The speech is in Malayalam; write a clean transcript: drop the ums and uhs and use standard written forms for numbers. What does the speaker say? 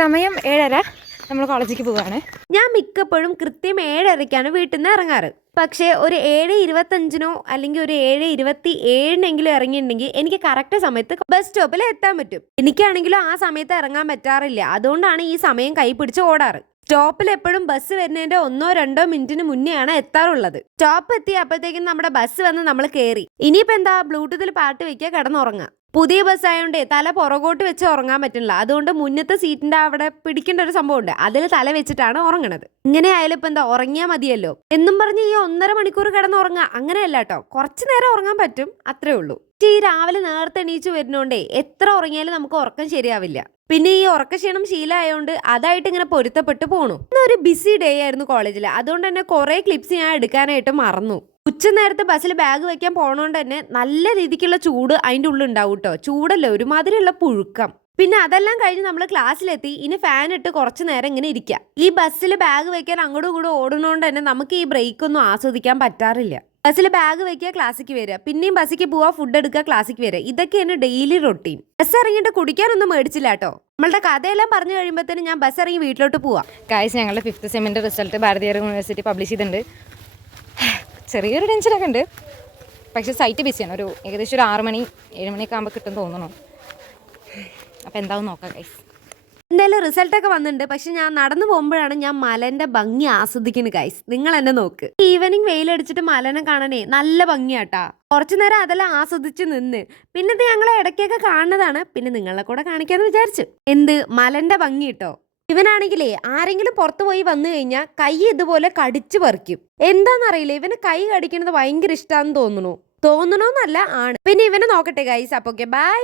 സമയം 7:30. നമ്മൾ കോളേജിലേക്ക് പോവുകയാണ്. ഞാൻ മിക്കപ്പോഴും കൃത്യം 7:30 വീട്ടിൽ നിന്ന് ഇറങ്ങാറ്. പക്ഷേ ഒരു 7:25 അല്ലെങ്കിൽ ഒരു 7:27 ഇറങ്ങിയിട്ടുണ്ടെങ്കിൽ എനിക്ക് കറക്റ്റ് സമയത്ത് ബസ് സ്റ്റോപ്പിൽ എത്താൻ പറ്റും. എനിക്കാണെങ്കിലും ആ സമയത്ത് ഇറങ്ങാൻ പറ്റാറില്ല. അതുകൊണ്ടാണ് ഈ സമയം കൈ പിടിച്ച് ഓടാറ്. സ്റ്റോപ്പിൽ എപ്പോഴും ബസ് വരുന്നതിന്റെ 1-2 മിനിറ്റിന് മുന്നെയാണ് എത്താറുള്ളത്. സ്റ്റോപ്പ് എത്തിയപ്പോഴത്തേക്കും നമ്മുടെ ബസ് വന്ന് നമ്മൾ കയറി. ഇനിയിപ്പോൾ എന്താ, ബ്ലൂടൂത്തിൽ പാട്ട് വെക്കുക, കിടന്നുറങ്ങാം. പുതിയ ബസ് ആയതുകൊണ്ടേ തല പുറകോട്ട് വെച്ച് ഉറങ്ങാൻ പറ്റില്ല. അതുകൊണ്ട് മുന്നത്തെ സീറ്റിന്റെ അവിടെ പിടിക്കേണ്ട ഒരു സംഭവം ഉണ്ട്, അതിൽ തല വെച്ചിട്ടാണ് ഉറങ്ങണത്. ഇങ്ങനെ ആയാലും ഇപ്പൊ എന്താ, ഉറങ്ങിയാൽ മതിയല്ലോ എന്നും പറഞ്ഞ് ഈ 1.5 മണിക്കൂർ കിടന്നുറങ്ങുക അങ്ങനെയല്ല കേട്ടോ. കുറച്ചു നേരം ഉറങ്ങാൻ പറ്റും, അത്രേ ഉള്ളൂ. ഈ രാവിലെ നേരത്തെ എണീച്ച് വരുന്നോണ്ടേ എത്ര ഉറങ്ങിയാലും നമുക്ക് ഉറക്കം ശരിയാവില്ല. പിന്നെ ഈ ഉറക്കക്ഷീണം ശീലമായതുകൊണ്ട് അതായിട്ട് ഇങ്ങനെ പൊരുത്തപ്പെട്ട് പോണു. ഇന്നൊരു ബിസി ഡേ ആയിരുന്നു കോളേജിൽ. അതുകൊണ്ട് തന്നെ കുറെ ക്ലിപ്സ് ഞാൻ എടുക്കാനായിട്ട് മറന്നു. ഉച്ച നേരത്തെ ബസ്സിൽ ബാഗ് വെക്കാൻ പോണോണ്ട് തന്നെ നല്ല രീതിക്കുള്ള ചൂട് അതിൻ്റെ ഉള്ളിൽ ഉണ്ടാവും കേട്ടോ. ചൂടല്ല, ഒരുമാതിരിയുള്ള പുഴുക്കം. പിന്നെ അതെല്ലാം കഴിഞ്ഞ് നമ്മൾ ക്ലാസ്സിലെത്തി. ഇനി ഫാൻ ഇട്ട് കുറച്ച് നേരം ഇങ്ങനെ ഇരിക്കുക. ഈ ബസ്സിൽ ബാഗ് വെക്കാൻ അങ്ങോട്ടും ഇങ്ങോട്ടും ഓടുന്നതുകൊണ്ട് തന്നെ നമുക്ക് ഈ ബ്രേക്ക് ഒന്നും ആസ്വദിക്കാൻ പറ്റാറില്ല. ബസ്സിൽ ബാഗ് വെക്കുക, ക്ലാസ്സിക്ക് വരിക, പിന്നെയും ബസ്സിക്ക് പോവുക, ഫുഡ് എടുക്കുക, ക്ലാസ്സിക്ക് വരിക. ഇതൊക്കെയാണ് ഡെയിലി റൊട്ടീൻ. ബസ് ഇറങ്ങിയിട്ട് കുടിക്കാനൊന്നും മേടിച്ചില്ല കേട്ടോ. നമ്മളുടെ കഥയെല്ലാം പറഞ്ഞു കഴിയുമ്പോഴത്തേനും ഞാൻ ബസ് ഇറങ്ങി വീട്ടിലോട്ട് പോവാം. ഗൈസ്, ഞങ്ങളുടെ 5th സെമ്മിൻ്റെ റിസൾട്ട് ഭാരതീയർ യൂണിവേഴ്സിറ്റി പബ്ലിഷ് ചെയ്തിട്ടുണ്ട്. ചെറിയൊരു ടെൻഷനൊക്കെ ഉണ്ട്, പക്ഷേ സൈറ്റ് ബിസിയാണ്. ഏകദേശം ഒരു 6 മണി 7 മണിയൊക്കെ ആകുമ്പോൾ കിട്ടും തോന്നുന്നു. അപ്പോൾ എന്താവും നോക്കാം ഗൈസ്. എന്തായാലും റിസൾട്ടൊക്കെ വന്നിട്ടുണ്ട്. പക്ഷെ ഞാൻ നടന്നു പോകുമ്പോഴാണ് ഞാൻ മലന്റെ ഭംഗി ആസ്വദിക്കുന്നത് ഗൈസ്. നിങ്ങൾ എന്നെ നോക്ക്. ഈവനിങ് വെയിലടിച്ചിട്ട് മലനെ കാണാനേ നല്ല ഭംഗിയാട്ടാ. കുറച്ചു നേരം അതെല്ലാം ആസ്വദിച്ച് നിന്ന് പിന്നെ ഇത് ഞങ്ങളെ ഇടയ്ക്കൊക്കെ കാണുന്നതാണ്. പിന്നെ നിങ്ങളെ കൂടെ കാണിക്കാന്ന് വിചാരിച്ചു. എന്ത് മലന്റെ ഭംഗി കേട്ടോ. ഇവനാണെങ്കിലേ ആരെങ്കിലും പുറത്തു പോയി വന്നു കഴിഞ്ഞാൽ കൈ ഇതുപോലെ കടിച്ചു പറിക്കും. എന്താണെന്നറിയില്ല, ഇവന് കൈ കടിക്കുന്നത് ഭയങ്കര ഇഷ്ടമാണെന്ന് തോന്നണോന്നല്ല ആണ്. പിന്നെ ഇവനെ നോക്കട്ടെ ഗൈസ്. അപ്പൊ ഓക്കെ, ബൈ.